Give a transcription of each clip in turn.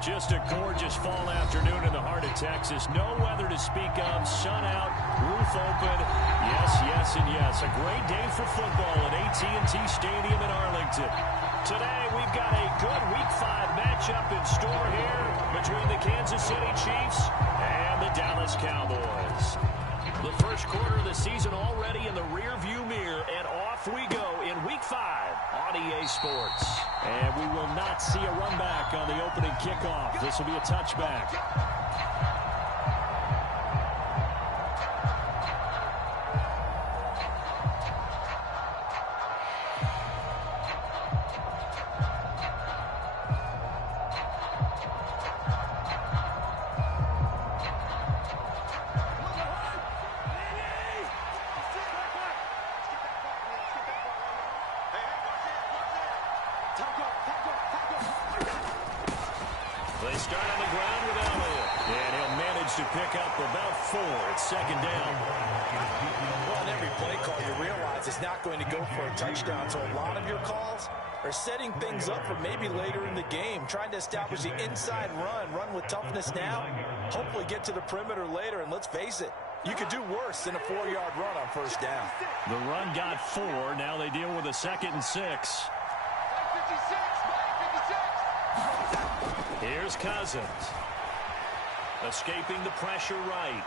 Just a gorgeous fall afternoon in the heart of Texas. No weather to speak of. Sun out, roof open. Yes, yes, and yes. A great day for football at AT&T Stadium in Arlington. Today, we've got a good Week 5 matchup in store here between the Kansas City Chiefs and the Dallas Cowboys. The first quarter of the season already in the rearview mirror, and off we go in Week 5 on EA Sports. And we will not see a run back on the opening kickoff. This will be a touchback. They start on the ground with Elliott. And he'll manage to pick up about 4. It's second down. Well, in every play call, you realize it's not going to go for a touchdown. So a lot of your calls are setting things up for maybe later in the game, trying to establish the inside run with toughness now, hopefully get to the perimeter later. And let's face it, you could do worse than a 4-yard run on first down. The run got 4. Now they deal with a 2nd and 6. Here's Cousins. Escaping the pressure right.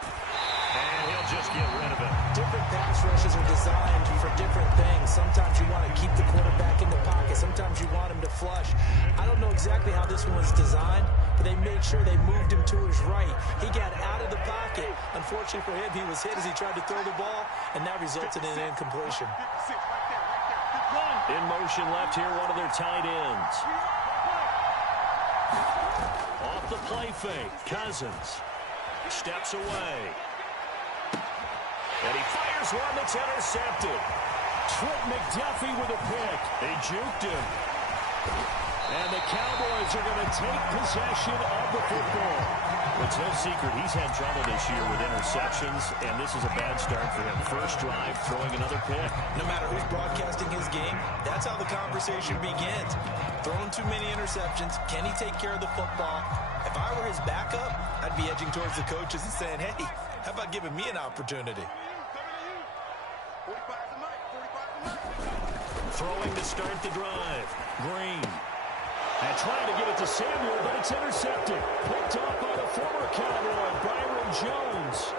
And he'll just get rid of it. Different pass rushes are designed for different things. Sometimes you want to keep the quarterback in the pocket. Sometimes you want him to flush. I don't know exactly how this one was designed, but they made sure they moved him to his right. He got out of the pocket. Unfortunately for him, he was hit as he tried to throw the ball, and that resulted in an incompletion. In motion left here, one of their tight ends. Off the play fake, Cousins steps away. And he fires one that's intercepted. Trent McDuffie with a pick. They juked him. And the Cowboys are going to take possession of the football. It's no secret he's had trouble this year with interceptions, and this is a bad start for him. First drive, throwing another pick. No matter who's broadcasting his game, that's how the conversation begins. Throwing too many interceptions. Can he take care of the football? If I were his backup, I'd be edging towards the coaches and saying, hey, how about giving me an opportunity? Throwing to start the drive. Green. And trying to get it to Samuel, but it's intercepted. Picked off by the former Cowboy, Byron Jones.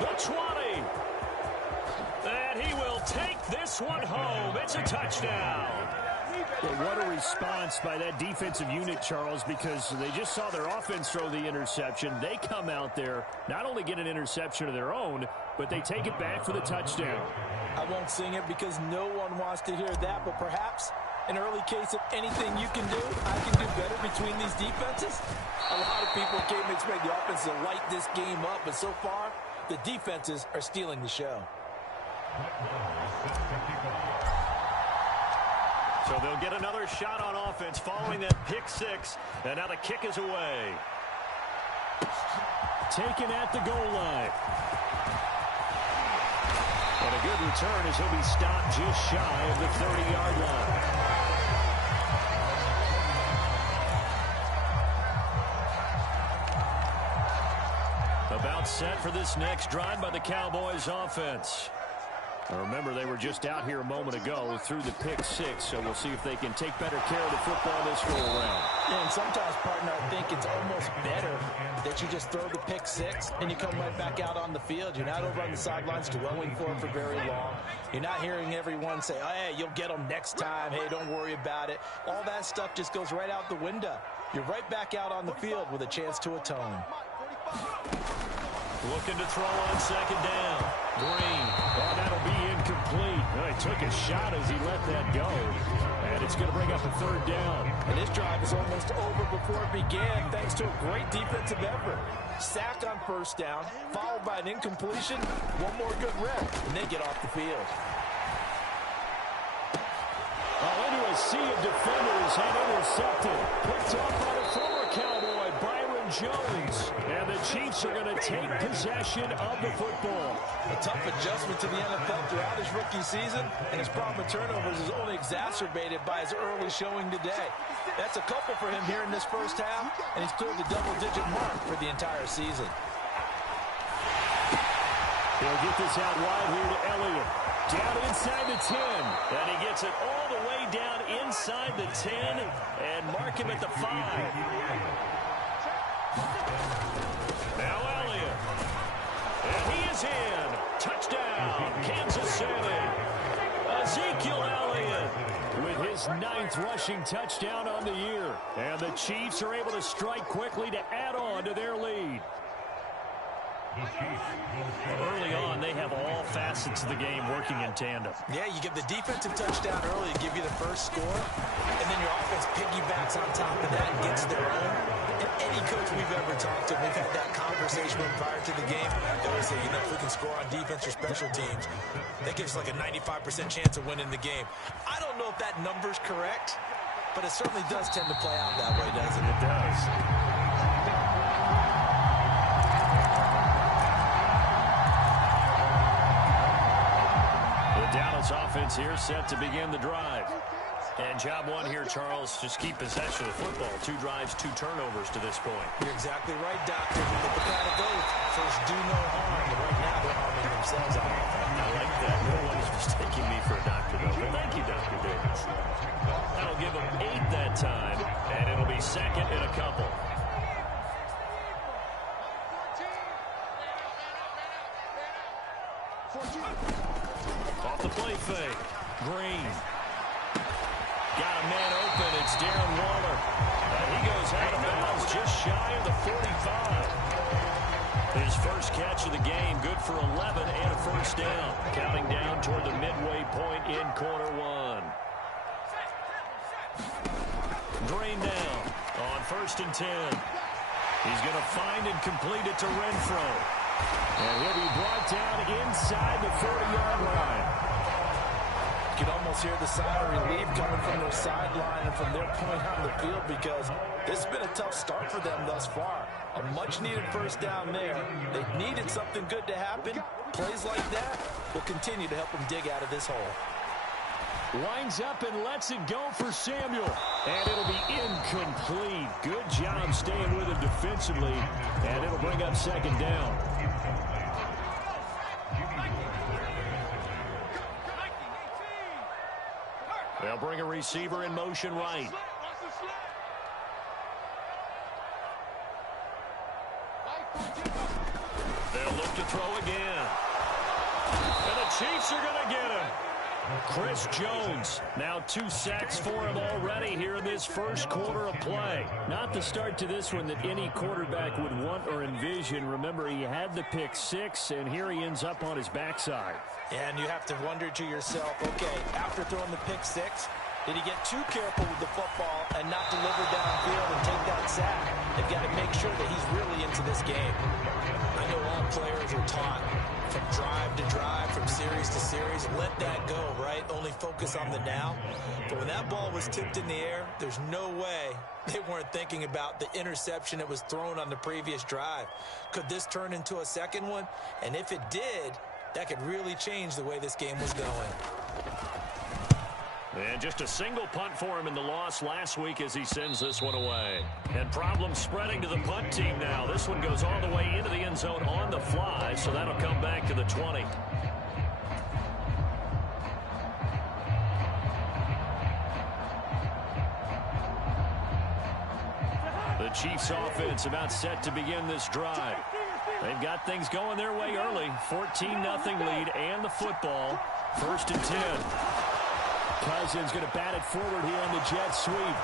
The 20. And he will take this one home. It's a touchdown. Well, what a response by that defensive unit, Charles, because they just saw their offense throw the interception. They come out there, not only get an interception of their own, but they take it back for the touchdown. I won't sing it because no one wants to hear that, but perhaps an early case of anything you can do, I can do better between these defenses. A lot of people came to expect the offense to light this game up, but so far, the defenses are stealing the show. So they'll get another shot on offense following that pick 6, and now the kick is away. Taken at the goal line. And a good return as he'll be stopped just shy of the 30-yard line. About set for this next drive by the Cowboys offense. Now remember, they were just out here a moment ago through the pick 6, so we'll see if they can take better care of the football this go-around. Yeah, and sometimes, partner, I think it's almost better that you just throw the pick 6 and you come right back out on the field. You're not over on the sidelines dwelling for it for very long. You're not hearing everyone say, oh, hey, you'll get them next time. Hey, don't worry about it. All that stuff just goes right out the window. You're right back out on the field with a chance to atone. Looking to throw on second down. Green. Oh, that'll be incomplete. Oh, he took a shot as he let that go. And it's going to bring up a third down. And this drive is almost over before it began, thanks to a great defensive effort. Sack on first down, followed by an incompletion. One more good rep, and they get off the field. Oh, into a sea of defenders and intercepted. Picked off by the former Cowboy, Byron Jones. And the Chiefs are going to take possession of the football. A tough adjustment to the NFL throughout his rookie season, and his problem with turnovers is only exacerbated by his early showing today. That's a couple for him here in this first half, and he's cleared the double-digit mark for the entire season. He'll get this out wide here to Elliott. Down inside the 10. And he gets it all the way down inside the 10 and mark him at the 5. Now Elliott. And he is in. Touchdown, Kansas City. Ezekiel Elliott with his 9th rushing touchdown on the year. And the Chiefs are able to strike quickly to add on to their lead. Early on, they have all facets of the game working in tandem. Yeah, you give the defensive touchdown early to give you the first score, and then your offense piggybacks on top of that and gets their own. And any coach we've ever talked to, we've had that conversation with prior to the game. They always say, if we can score on defense or special teams, that gives us like a 95% chance of winning the game. I don't know if that number's correct, but it certainly does tend to play out that way, doesn't it? It does. Dallas offense here set to begin the drive. And job one here, Charles, just keep possession of the football. 2 drives, 2 turnovers to this point. You're exactly right, Doctor. Look at that both. First, do no harm. But right now, they're harming themselves on offense. I like that. No one is mistaking me for a doctor, though. But thank you, Dr. Davis. That'll give them 8 that time, and it'll be second and a couple. Off the play fake. Green. Got a man open. It's Darren Waller. And he goes out of bounds just shy of the 45. His first catch of the game. Good for 11 and a first down. Counting down toward the midway point in quarter 1. Green down on 1st and 10. He's going to find and complete it to Renfro. And he'll be brought down inside the 40-yard line. You can almost hear the sigh of relief coming from their sideline and from their point on the field, because this has been a tough start for them thus far. A much-needed first down there. They needed something good to happen. Plays like that will continue to help them dig out of this hole. Winds up and lets it go for Samuel. And it'll be incomplete. Good job staying with him defensively. And it'll bring up second down. They'll bring a receiver in motion right. They'll look to throw again. And the Chiefs are going to get him. Chris Jones, now 2 sacks for him already here in this first quarter of play. Not the start to this one that any quarterback would want or envision. Remember, he had the pick 6, and here he ends up on his backside. And you have to wonder to yourself, okay, after throwing the pick 6, did he get too careful with the football and not deliver downfield and take that sack? They've got to make sure that he's really into this game. I know all players are taught from drive to drive, from series to series, let that go, right? Only focus on the now. But when that ball was tipped in the air, there's no way they weren't thinking about the interception that was thrown on the previous drive. Could this turn into a second one? And if it did, that could really change the way this game was going. And just a single punt for him in the loss last week as he sends this one away. And problems spreading to the punt team now. This one goes all the way into the end zone on the fly, so that'll come back to the 20. The Chiefs offense about set to begin this drive. They've got things going their way early. 14-0 lead and the football. 1st and 10. Cousins going to bat it forward here on the jet sweep.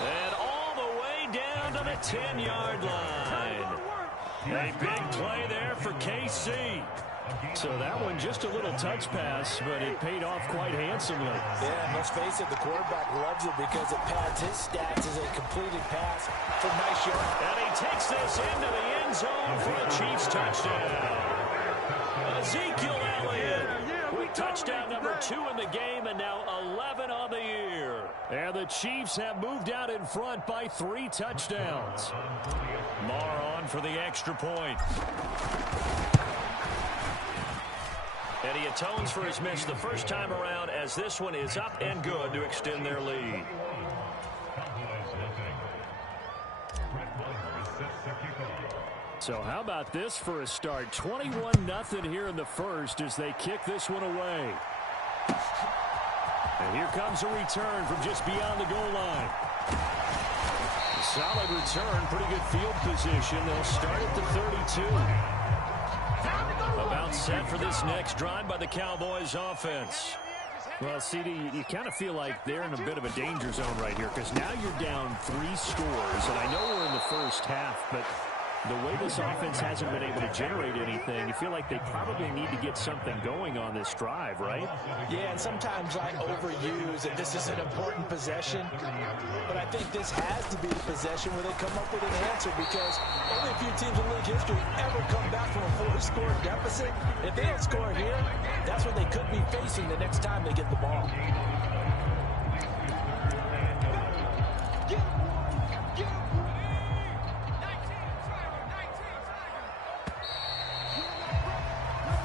And all the way down to the 10-yard line. A big play there for KC. So that one just a little touch pass, but it paid off quite handsomely. Yeah, and let's face it, the quarterback loves it because it pads his stats as a completed pass for nice yard. And he takes this into the end zone for a Chiefs touchdown. Ezekiel Elliott with touchdown number 2 in the game, and now 11 on the year. Chiefs have moved out in front by 3 touchdowns. Marr on for the extra point. And he atones for his miss the first time around, as this one is up and good to extend their lead. So how about this for a start? 21-0 here in the first as they kick this one away. And here comes a return from just beyond the goal line. A solid return, pretty good field position. They'll start at the 32. About set for this next drive by the Cowboys offense. Well, CD, you kind of feel like they're in a bit of a danger zone right here because now you're down 3 scores. And I know we're in the first half, but the way this offense hasn't been able to generate anything, you feel like they probably need to get something going on this drive, right? Yeah, and sometimes I overuse it. This is an important possession, but I think this has to be the possession where they come up with an answer because only a few teams in league history ever come back from a 4-score deficit. If they don't score here, that's what they could be facing the next time they get the ball.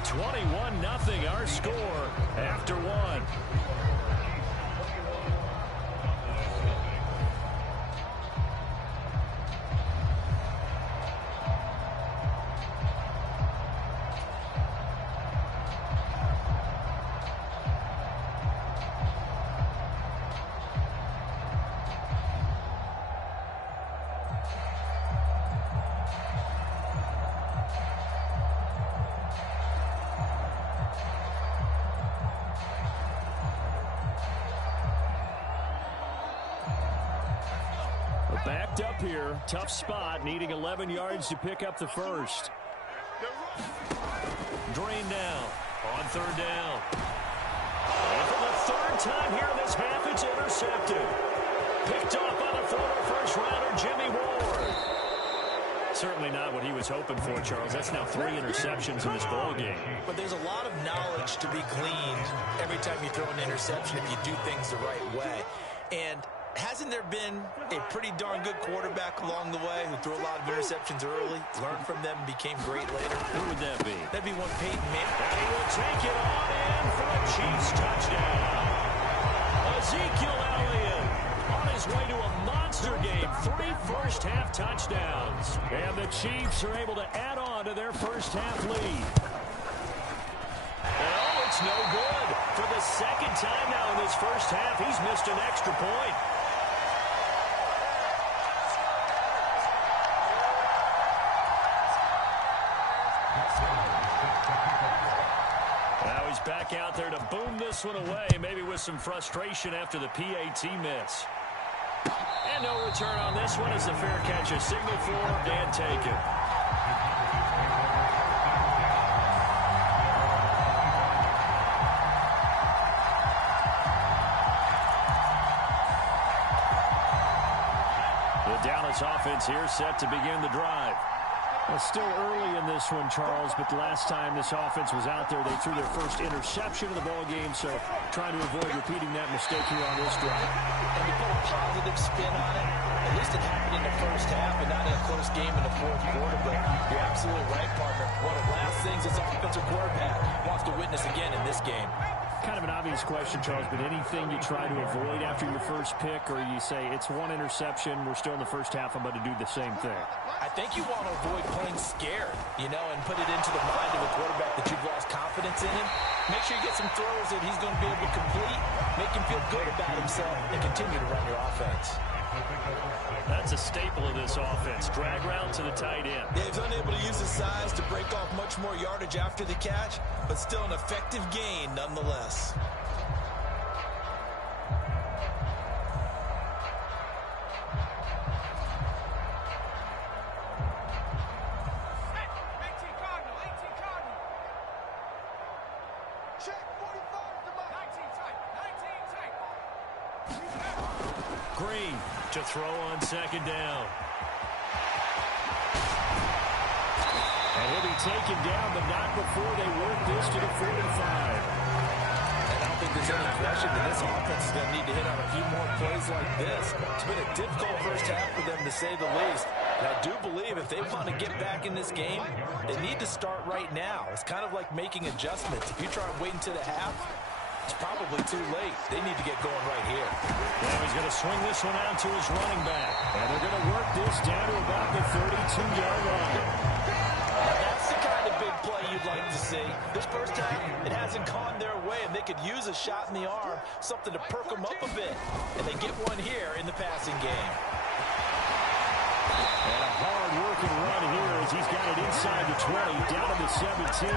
21-0 our score after 1. Backed up here. Tough spot. Needing 11 yards to pick up the first. Drained down. On 3rd down. And for the 3rd time here in this half, it's intercepted. Picked off by the former first-rounder, Jimmy Ward. Certainly not what he was hoping for, Charles. That's now 3 interceptions in this ball game. But there's a lot of knowledge to be gleaned every time you throw an interception if you do things the right way. And hasn't there been a pretty darn good quarterback along the way who threw a lot of interceptions early, learned from them, and became great later? Who would that be? That'd be one Peyton Manning. And he will take it on in for a Chiefs touchdown. Ezekiel Elliott on his way to a monster game. 3 first-half touchdowns. And the Chiefs are able to add on to their first-half lead. Oh, it's no good. For the 2nd time now in this first half, he's missed an extra point. Now he's back out there to boom this one away, maybe with some frustration after the PAT miss. And no return on this one as the fair catch is signaled for and taken. The Dallas offense here set to begin the drive. Well, still early in this one, Charles, but the last time this offense was out there, they threw their first interception of the ball game, so trying to avoid repeating that mistake here on this drive. And to put a positive spin on it, at least it happened in the first half and not in a close game in the 4th quarter, but you're absolutely right, partner. One of the last things this offensive quarterback wants to witness again in this game. Kind of an obvious question, Charles, but anything you try to avoid after your first pick, or you say it's 1 interception, we're still in the first half, I'm about to do the same thing? I think you want to avoid playing scared, you know, and put it into the mind of a quarterback that you've lost confidence in him. Make sure you get some throws that he's going to be able to complete, make him feel good about himself, and continue to run your offense. That's a staple of this offense. Drag route to the tight end. Yeah, he's unable to use his size to break off much more yardage after the catch, but still an effective gain nonetheless. Green to throw on 2nd down. And he'll be taken down, but not before they work this to the 45. And I don't think this there's any question that this offense is going to need to hit on a few more plays like this. It's been a difficult first half for them, to say the least. And I do believe if they want to get back in this game, they need to start right now. It's kind of like making adjustments. If you try and wait until the half, it's probably too late. They need to get going right here. Now he's going to swing this one out to his running back. And they're going to work this down to about the 32-yard line. That's the kind of big play you'd like to see. This first half, it hasn't gone their way, and they could use a shot in the arm, something to perk them up a bit. And they get one here in the passing game. And a hard-working run here as he's got it inside the 20, down to the 17.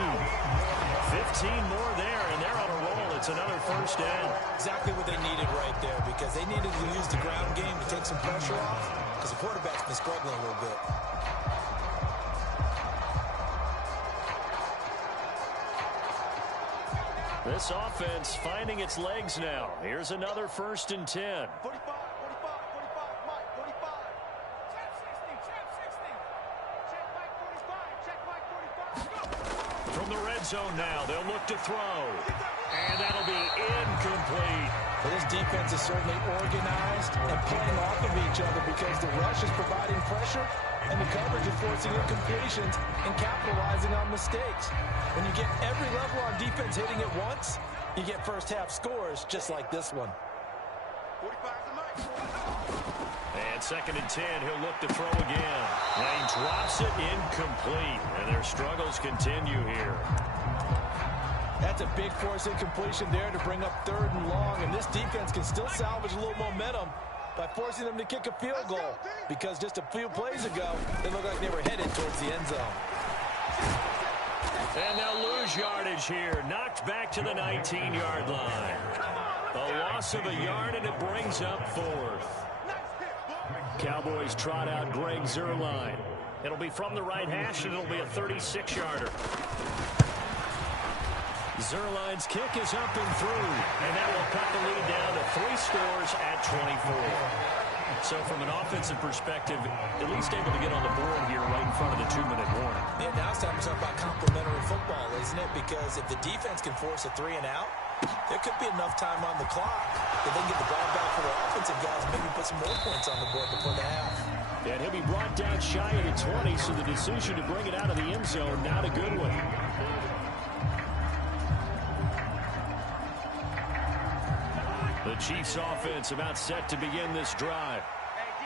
15 more there, and they're on a roll. It's another first down. Exactly what they needed right there, because they needed to use the ground game to take some pressure off, because the quarterback's been struggling a little bit. This offense finding its legs now. Here's another 1st and 10. 45, 45, 45, Mike, 45. Check 60, check 60. Check Mike 45, check Mike 45. Go. From the red zone now, they'll look to throw. And that'll be incomplete. Well, this defense is certainly organized and playing off of each other because the rush is providing pressure and the coverage is forcing incompletions and capitalizing on mistakes. When you get every level on defense hitting it once, you get first half scores just like this one. 45 to Mike. And 2nd and 10, he'll look to throw again. Lane drops it incomplete. And their struggles continue here. That's a big force incompletion there to bring up 3rd and long, and this defense can still salvage a little momentum by forcing them to kick a field goal, because just a few plays ago, they looked like they were headed towards the end zone. And they'll lose yardage here, knocked back to the 19-yard line. A loss of a yard, and it brings up 4th. Cowboys trot out Greg Zuerlein. It'll be from the right hash, and it'll be a 36-yarder. Zuerlein's kick is up and through, and that will cut the lead down to 3 scores at 24. So from an offensive perspective, at least able to get on the board here right in front of the 2-minute warning. Yeah, now it's time to talk about complementary football, isn't it? Because if the defense can force a 3 and out, there could be enough time on the clock that they can get the ball back for their offensive guys and maybe put some more points on the board before the half. And he'll be brought down shy of the 20, so the decision to bring it out of the end zone, not a good one. The Chiefs offense about set to begin this drive.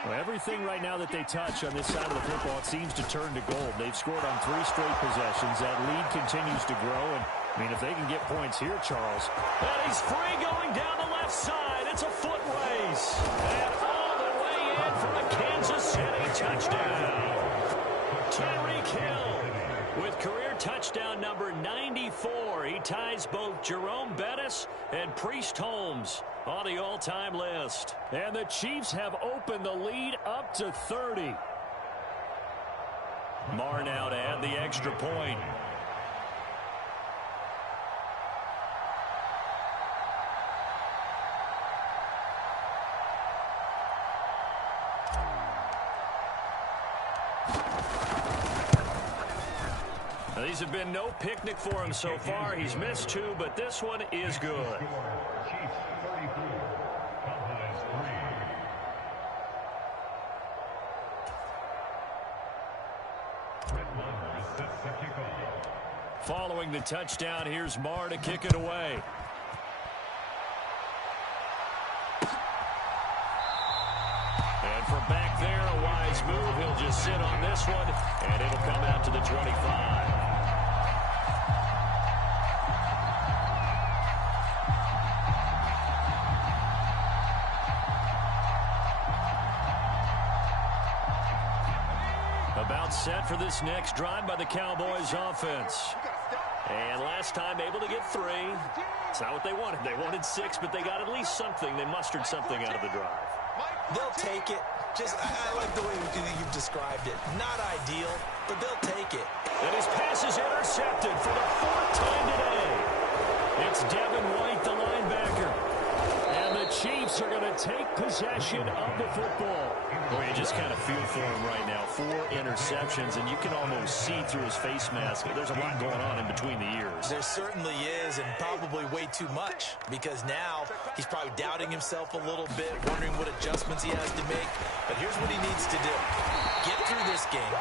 Well, everything right now that they touch on this side of the football, it seems to turn to gold. They've scored on 3 straight possessions. That lead continues to grow. And, I mean, if they can get points here, Charles. And he's free going down the left side. It's a foot race. And all the way in for a Kansas City touchdown. Tyreek Hill with career touchdown number 94. He ties both Jerome Bettis and Priest Holmes on the all-time list. And the Chiefs have opened the lead up to 30. Marr now to add the extra point. Now, these have been no picnic for him so far. He's missed 2, but this one is good. Following the touchdown, here's Marr to kick it away. And from back there, a wise move. He'll just sit on this one, and it'll come out to the 25. About set for this next drive by the Cowboys offense. And last time able to get 3. It's not what they wanted. They wanted 6, but they got at least something. They mustered something out of the drive. They'll take it. I like the way you've described it. Not ideal, but they'll take it. And his pass is intercepted for the 4th time today. It's Devin White, the linebacker. And the Chiefs are going to take possession of the football. Boy, you just kind of feel for him right now. 4 interceptions, and you can almost see through his face mask. There's a lot going on in between the ears. There certainly is, and probably way too much, because now he's probably doubting himself a little bit, wondering what adjustments he has to make. But here's what he needs to do. Get through this game.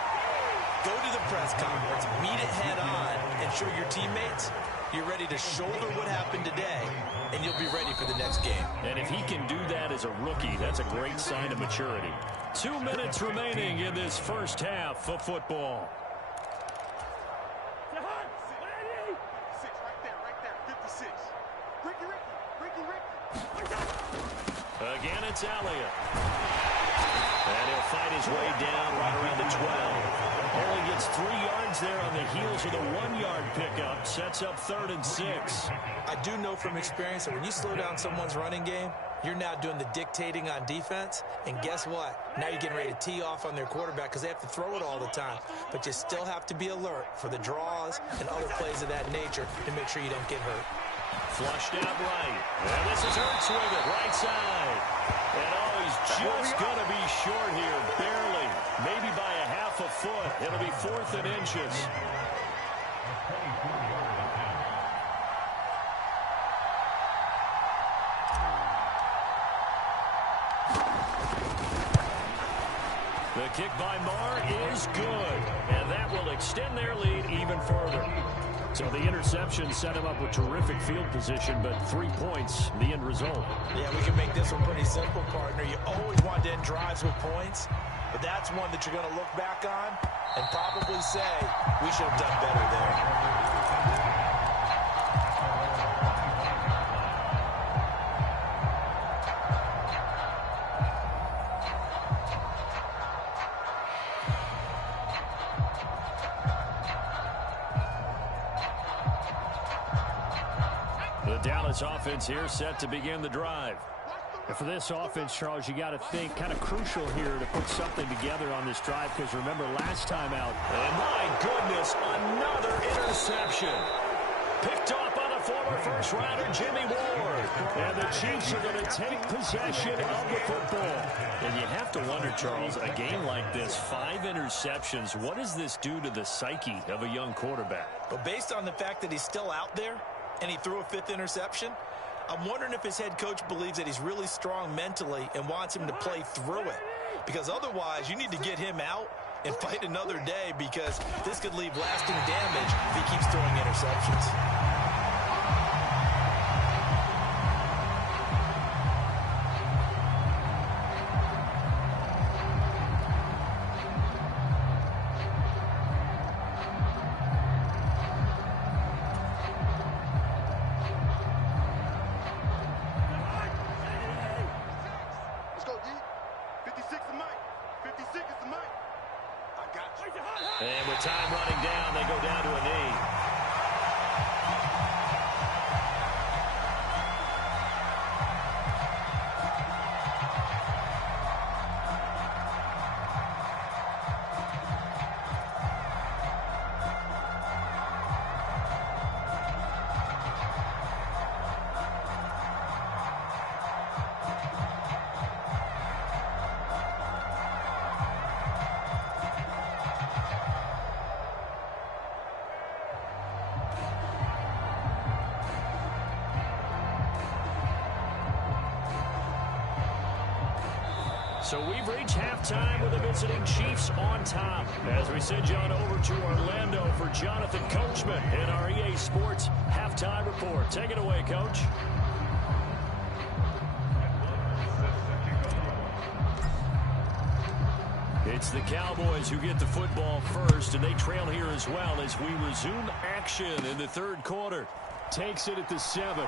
Go to the press conference, meet it head on, and show your teammates you're ready to shoulder what happened today, and you'll be ready for the next game. And if he can do that as a rookie, that's a great sign of maturity. 2 minutes remaining in this first half of football. Again, it's Elliott. And he'll fight his way down right around the 12. Only gets 3 yards there on the heels of the 1-yard pickup. Sets up 3rd and 6. I do know from experience that when you slow down someone's running game, you're now doing the dictating on defense. And guess what? Now you're getting ready to tee off on their quarterback because they have to throw it all the time. But you still have to be alert for the draws and other plays of that nature to make sure you don't get hurt. Flushed out right. And this is Hurts with it, right side. And he's just going to be short here, barely. Maybe by a half a foot. It'll be 4th and inches. The kick by Marr is good. And that will extend their lead even further. So the interception set him up with terrific field position, but 3 points, the end result. Yeah, we can make this one pretty simple, partner. You always want to end drives with points, but that's one that you're going to look back on and probably say, we should have done better there. Dallas offense here set to begin the drive. And for this offense, Charles, you got to think kind of crucial here to put something together on this drive, because remember last time out. And my goodness, another interception. Picked off by the former first-rounder Jimmy Ward. And the Chiefs are going to take possession of the football. And you have to wonder, Charles, a game like this, 5 interceptions, what does this do to the psyche of a young quarterback? But based on the fact that he's still out there, and he threw a 5th interception, I'm wondering if his head coach believes that he's really strong mentally and wants him to play through it. Because otherwise, you need to get him out and fight another day, because this could leave lasting damage if he keeps throwing interceptions. And with time running down, they go down to a knee. So we've reached halftime with the visiting Chiefs on top. As we send you on over to Orlando for Jonathan Coachman in our EA Sports Halftime Report. Take it away, Coach. It's the Cowboys who get the football first, and they trail here as well as we resume action in the 3rd quarter. Takes it at the 7.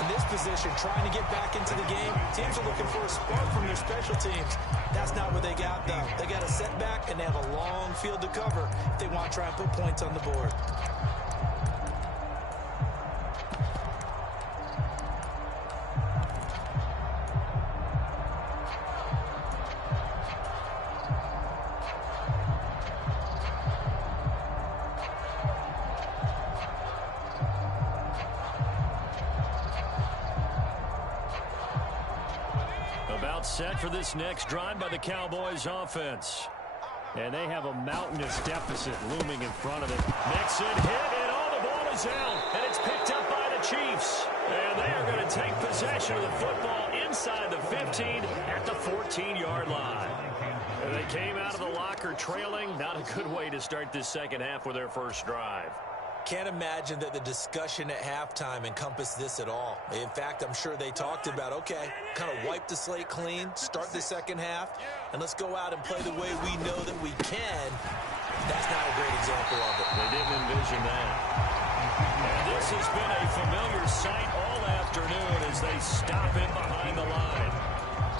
In this position, trying to get back into the game, teams are looking for a spark from their special teams. That's not what they got, though. They got a setback, and they have a long field to cover if they want to try and put points on the board. timeout set for this next drive by the Cowboys offense. And they have a mountainous deficit looming in front of them. Mixon hit, and the ball is out, and it's picked up by the Chiefs. And they are going to take possession of the football inside the 15 at the 14-yard line. And they came out of the locker trailing. Not a good way to start this second half with their first drive. Can't imagine that the discussion at halftime encompassed this at all. In fact, I'm sure they talked about, okay, kind of wipe the slate clean, start the second half, and let's go out and play the way we know that we can. That's not a great example of it. They didn't envision that. And this has been a familiar sight all afternoon as they stop it behind the line.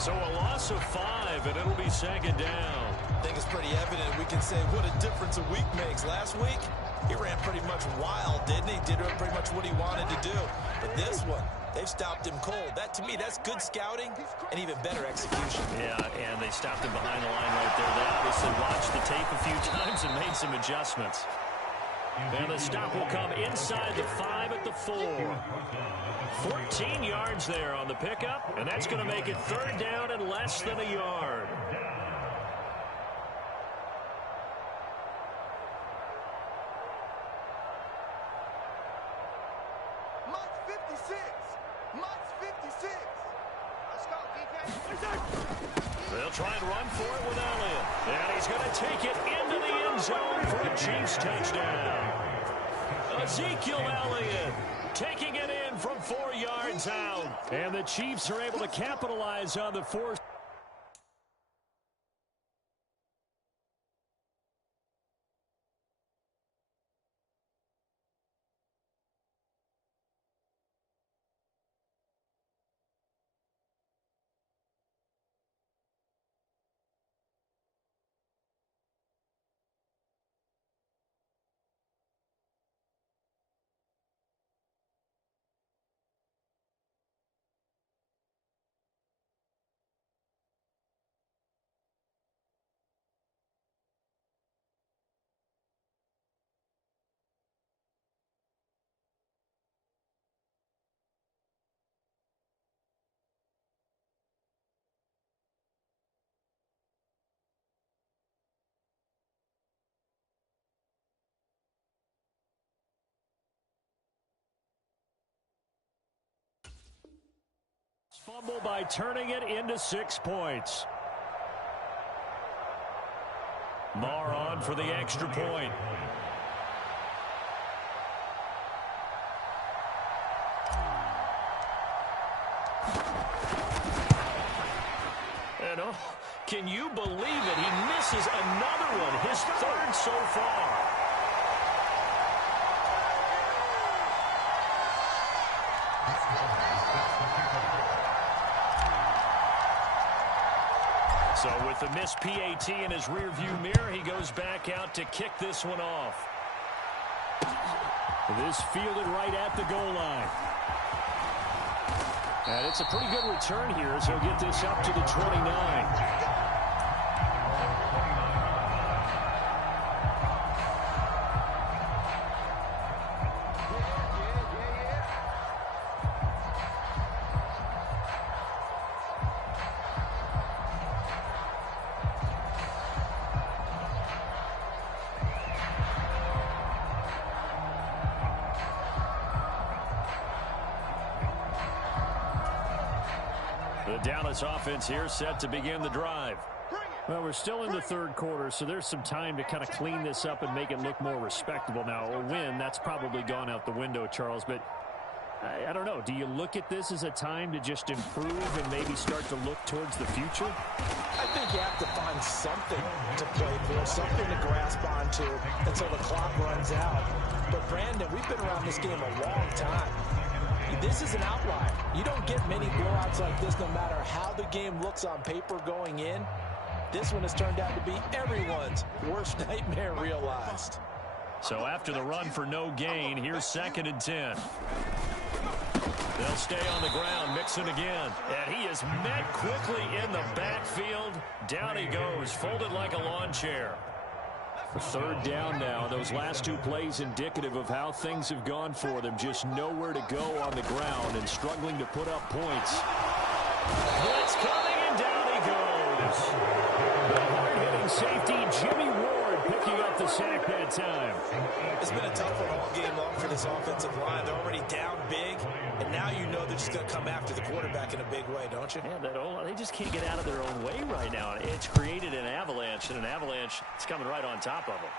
So a loss of 5, and it'll be second down. I think it's pretty evident we can say what a difference a week makes. Last week, he ran pretty much wild, didn't he? Did pretty much what he wanted to do. But this one, they've stopped him cold. That, to me, that's good scouting and even better execution. Yeah, and they stopped him behind the line right there. They obviously watched the tape a few times and made some adjustments. And the stop will come inside the 5 at the 4. 14 yards there on the pickup, and that's going to make it third down and less than a yard. They'll try and run for it with Elliott. And he's going to take it into the end zone for a Chiefs touchdown. Ezekiel Elliott taking it in from 4 yards out. And the Chiefs are able to capitalize on the force. Fumble by turning it into 6 points. Marr on for the extra point. And can you believe it? He misses another one, his third so far. So with the missed PAT in his rearview mirror, he goes back out to kick this one off. This fielded right at the goal line. And it's a pretty good return here as he'll get this up to the 29. The Dallas offense here set to begin the drive. Well, we're still in the third quarter, so there's some time to kind of clean this up and make it look more respectable. Now, a win, that's probably gone out the window, Charles, but I don't know. Do you look at this as a time to just improve and maybe start to look towards the future? I think you have to find something to play for, something to grasp onto until the clock runs out. But, Brandon, we've been around this game a long time. This is an outlier. You don't get many blowouts like this no matter how the game looks on paper going in. This one has turned out to be everyone's worst nightmare realized. So after the run for no gain, here's 2nd and 10. They'll stay on the ground, Mixon again. And he is met quickly in the backfield. Down he goes, folded like a lawn chair. Third down now. Those last 2 plays indicative of how things have gone for them. Just nowhere to go on the ground and struggling to put up points. Blitz coming, and down safety, Jimmy Ward, picking up the sack that time. It's been a tough one all game long for this offensive line. They're already down big, and now you know they're just going to come after the quarterback in a big way, don't you? Yeah, they just can't get out of their own way right now. It's created an avalanche, and an avalanche is coming right on top of them.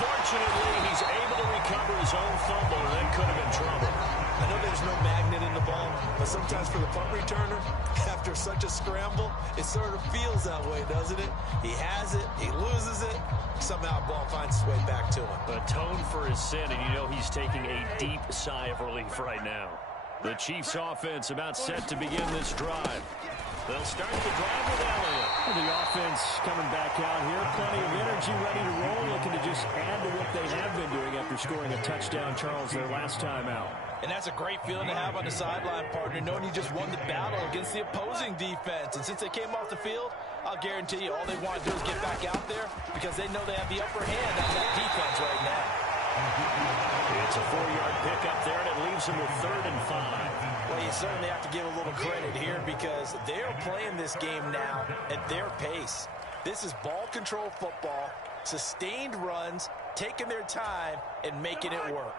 Fortunately, he's able to recover his own fumble, and that could have been trouble. I know there's no magnet in the ball, but sometimes for the punt returner, after such a scramble, it sort of feels that way, doesn't it? He has it, he loses it, somehow the ball finds its way back to him. Atone for his sin, and you know he's taking a deep sigh of relief right now. The Chiefs offense about set to begin this drive. They'll start the drive with Elliott. The offense coming back out here. Plenty of energy, ready to roll, looking to just add to what they have been doing after scoring a touchdown, Charles, their last time out. And that's a great feeling to have on the sideline, partner, knowing you just won the battle against the opposing defense. And since they came off the field, I'll guarantee you all they want to do is get back out there because they know they have the upper hand on that defense right now. It's a 4-yard pickup there, and it leaves them with 3rd and 5. Well, you certainly have to give a little credit here because they're playing this game now at their pace. This is ball control football, sustained runs, taking their time, and making it work.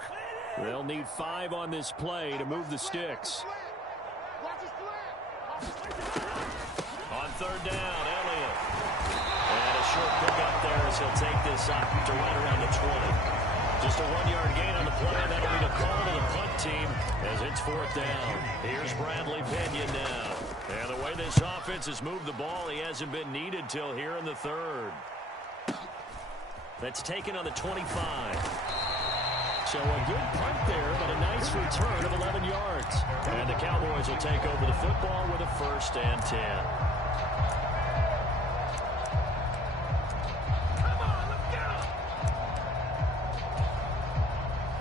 They'll need 5 on this play to move the sticks. On 3rd down, Elliott. And a short pickup there as he'll take this up to right around the 20. Just a 1-yard gain on the play, and that'll be the call to the punt team as it's 4th down. Here's Bradley Pinion now. And the way this offense has moved the ball, he hasn't been needed till here in the 3rd. That's taken on the 25. So a good punt there, but a nice return of 11 yards. And the Cowboys will take over the football with a 1st and 10.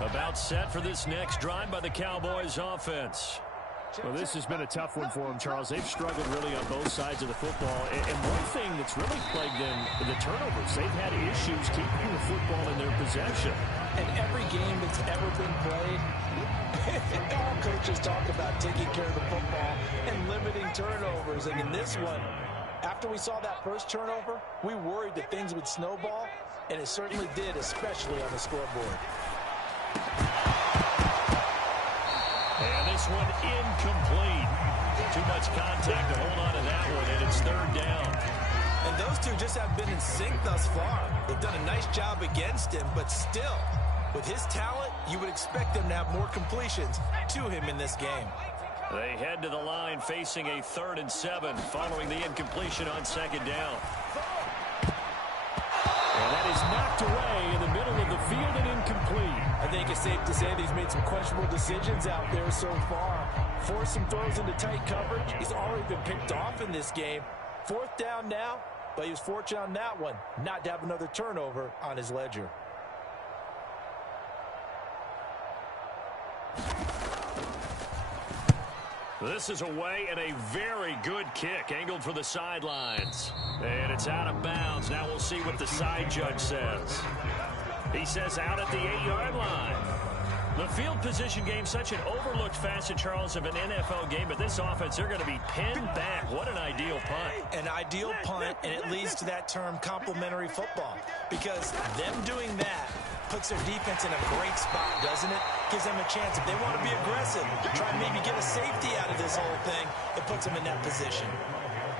About set for this next drive by the Cowboys offense. Well, this has been a tough one for them, Charles. They've struggled really on both sides of the football. And one thing that's really plagued them, the turnovers. They've had issues keeping the football in their possession. And every game that's ever been played, all coaches talk about taking care of the football and limiting turnovers. And in this one, after we saw that first turnover, we worried that things would snowball, and it certainly did, especially on the scoreboard. And this one incomplete. Too much contact to hold on to that one, and it's 3rd down. And those two just have been in sync thus far. They've done a nice job against him, but still, with his talent, you would expect them to have more completions to him in this game. They head to the line facing a 3rd and 7 following the incompletion on 2nd down. And that is knocked away in the middle of the field and incomplete. I think it's safe to say that he's made some questionable decisions out there so far. Forced some throws into tight coverage. He's already been picked off in this game. 4th down now, but he was fortunate on that one not to have another turnover on his ledger. This is away and a very good kick angled for the sidelines. And it's out of bounds. Now we'll see what the side judge says. He says out at the 8-yard line. The field position game, such an overlooked facet, Charles, of an NFL game, but this offense, they're going to be pinned back. What an ideal punt. An ideal punt, and it leads to that term complementary football, because them doing that puts their defense in a great spot, doesn't it? Gives them a chance. If they want to be aggressive, try and maybe get a safety out of this whole thing, it puts them in that position.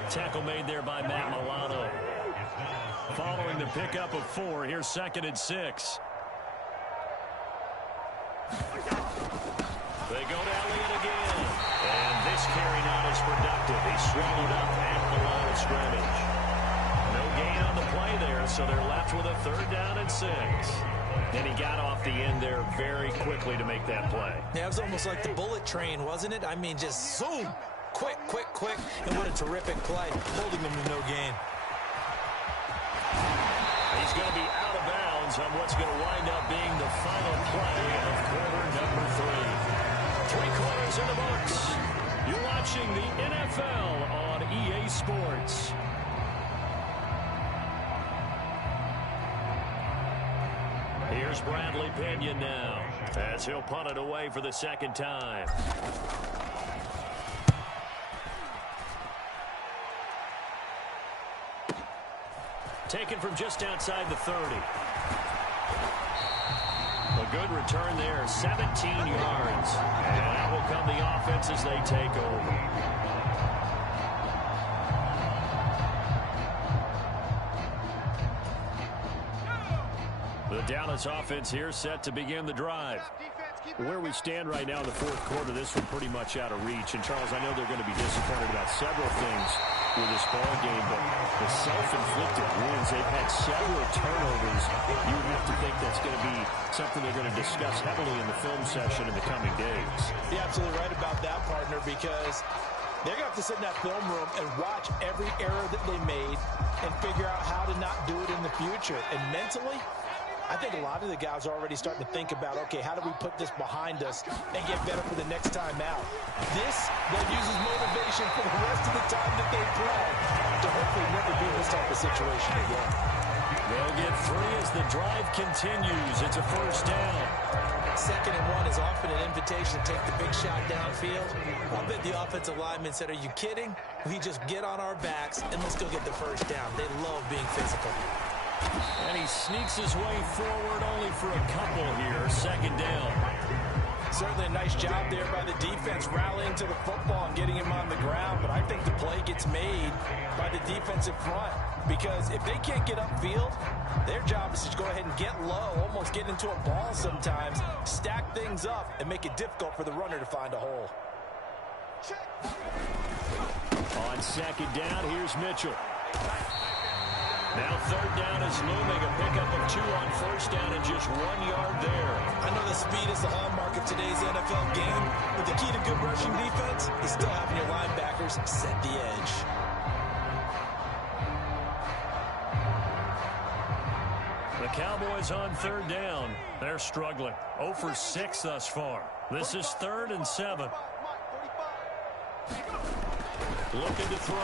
Tackle made there by Matt Milano. Following the pickup of 4, here's 2nd and 6. They go to Elliott again. And this carry not as productive. He swallowed up at the line of scrimmage. No gain on the play there, so they're left with a 3rd down and 6. And he got off the end there very quickly to make that play. Yeah, it was almost like the bullet train, wasn't it? I mean, just zoom. Quick, quick, quick. And what a terrific play, holding them to no gain. He's going to be out of bounds on what's going to wind up being the final play of quarter number 3. 3 quarters in the books. You're watching the NFL on EA Sports. Here's Bradley Pinion now as he'll punt it away for the 2nd time. Taken from just outside the 30. A good return there, 17 yards. And out will come the offense as they take over. The Dallas offense here set to begin the drive. Where we stand right now in the fourth quarter, this one pretty much out of reach. And, Charles, I know they're going to be disappointed about several things with this ball game, but the self-inflicted wounds, they've had several turnovers. You would have to think that's going to be something they're going to discuss heavily in the film session in the coming days. You're absolutely right about that, partner, because they're going to have to sit in that film room and watch every error that they made and figure out how to not do it in the future. And mentally, I think a lot of the guys are already starting to think about, okay, how do we put this behind us and get better for the next time out? This then uses motivation for the rest of the time that they play to hopefully never be in this type of situation again. They'll get 3 as the drive continues. It's a first down. 2nd and 1 is often an invitation to take the big shot downfield. I bet the offensive lineman said, are you kidding? We just get on our backs and let's go get the first down. They love being physical. And he sneaks his way forward only for a couple here. 2nd down. Certainly a nice job there by the defense rallying to the football and getting him on the ground. But I think the play gets made by the defensive front. Because if they can't get upfield, their job is to go ahead and get low, almost get into a ball sometimes, stack things up, and make it difficult for the runner to find a hole. On 2nd down, here's Mitchell. Now 3rd down is looming. A pickup of 2 on 1st down and just 1 yard there. I know the speed is the hallmark of today's NFL game, but the key to good rushing defense is still having your linebackers set the edge. The Cowboys on 3rd down. They're struggling. 0 for 6 thus far. This is 3rd and 7. Looking to throw.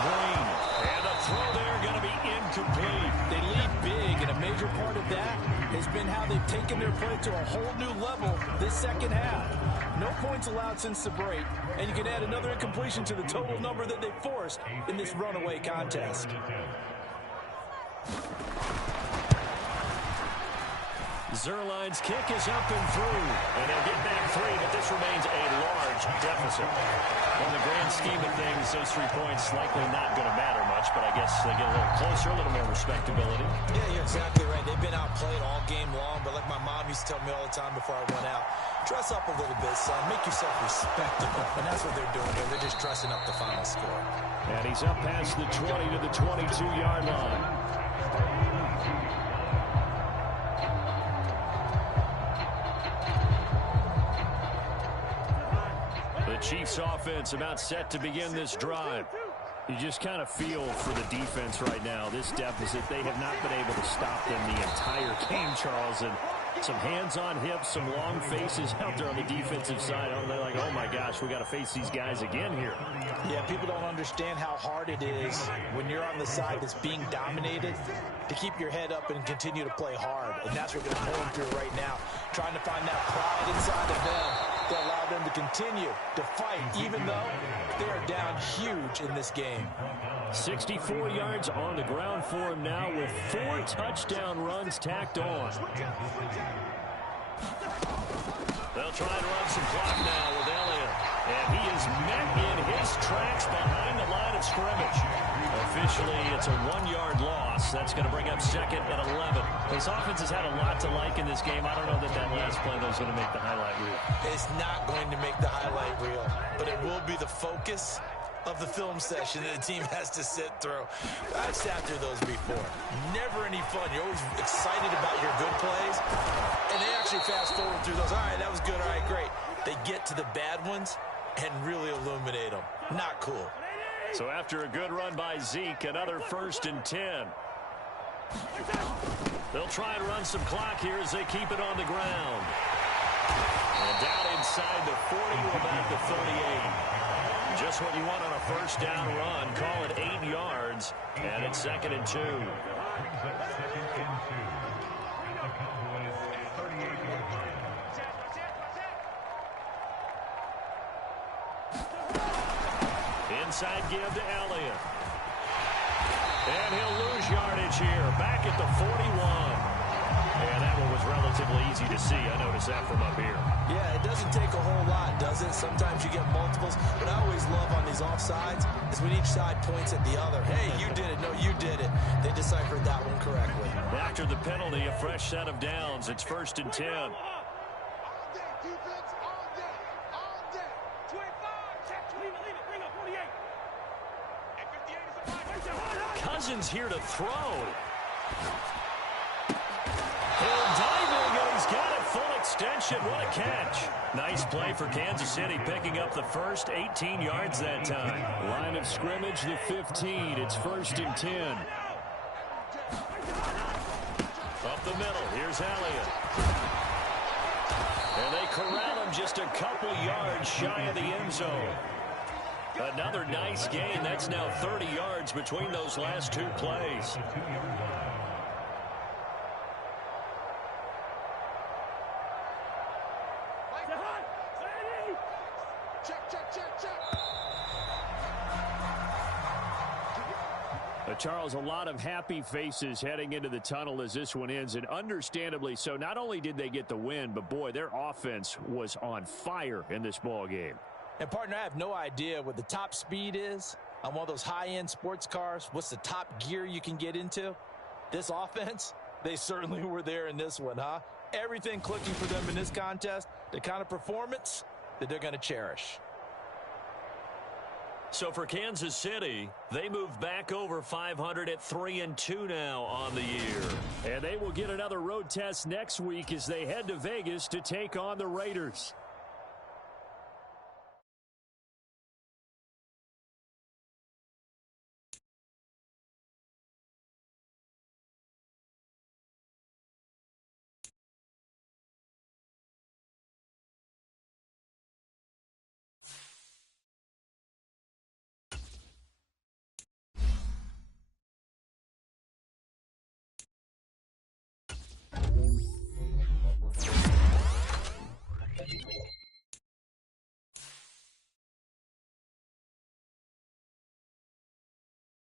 Green. And the throw there going to be incomplete. They lead big, and a major part of that has been how they've taken their play to a whole new level this second half. No points allowed since the break, and you can add another incompletion to the total number that they forced in this runaway contest. Zerline's kick is up and through. And they'll get back 3, but this remains a large deficit. In the grand scheme of things, those 3 points likely not going to matter much, but I guess they get a little closer, a little more respectability. Yeah, you're exactly right. They've been outplayed all game long, but like my mom used to tell me all the time before I went out, dress up a little bit, son. Make yourself respectable. And that's what they're doing here. They're just dressing up the final score. And he's up past the 20 to the 22-yard line. The Chiefs offense about set to begin this drive. You just kind of feel for the defense right now. This deficit, they have not been able to stop them the entire game, Charles. And some hands on hips, some long faces out there on the defensive side. Oh, they're like, oh my gosh, we got to face these guys again here. Yeah, people don't understand how hard it is when you're on the side that's being dominated to keep your head up and continue to play hard. And that's what they're pulling through right now, trying to find that pride inside of them to allow them to continue to fight, even though they are down huge in this game. 64 yards on the ground for him now with 4 touchdown runs tacked on. They'll try and run some clock now with Elliott. And he is met in his tracks behind the line of scrimmage. Officially, it's a 1-yard loss. That's going to bring up 2nd and 11. This offense has had a lot to like in this game. I don't know that that last play is going to make the highlight reel. It's not going to make the highlight reel, but it will be the focus of the film session that the team has to sit through. I've sat through those before. Never any fun. You're always excited about your good plays, and they actually fast forward through those. All right, that was good. All right, great. They get to the bad ones and really illuminate them. Not cool. So after a good run by Zeke, another 1st and 10. They'll try and run some clock here as they keep it on the ground. And down inside the 40 to about the 38. Just what you want on a 1st down run. Call it 8 yards, and it's 2nd and 2. Inside give to Elliott. And he'll lose yardage scrimmage here, back at the 41. And that one was relatively easy to see. I noticed that from up here. Yeah, it doesn't take a whole lot, does it? Sometimes you get multiples. What I always love on these offsides is when each side points at the other. Hey, you did it. No, you did it. They deciphered that one correctly. After the penalty, a fresh set of downs. It's 1st and 10. All day, defense, all day, all day. 25, check, leave it, bring up 48. And 58 is a Cousins here to throw. He'll diving, and he's got it full extension. What a catch. Nice play for Kansas City, picking up the first 18 yards that time. Line of scrimmage, the 15. It's 1st and 10. Up the middle, here's Elliott. And they corral him just a couple yards shy of the end zone. Another nice gain. That's now 30 yards between those last two plays. Charles, a lot of happy faces heading into the tunnel as this one ends, and understandably so. Not only did they get the win, but, boy, their offense was on fire in this ball game. And, partner, I have no idea what the top speed is on one of those high-end sports cars. What's the top gear you can get into? This offense, they certainly were there in this one, huh? Everything clicking for them in this contest, the kind of performance that they're going to cherish. So for Kansas City, they move back over 500 at 3-2 now on the year. And they will get another road test next week as they head to Vegas to take on the Raiders.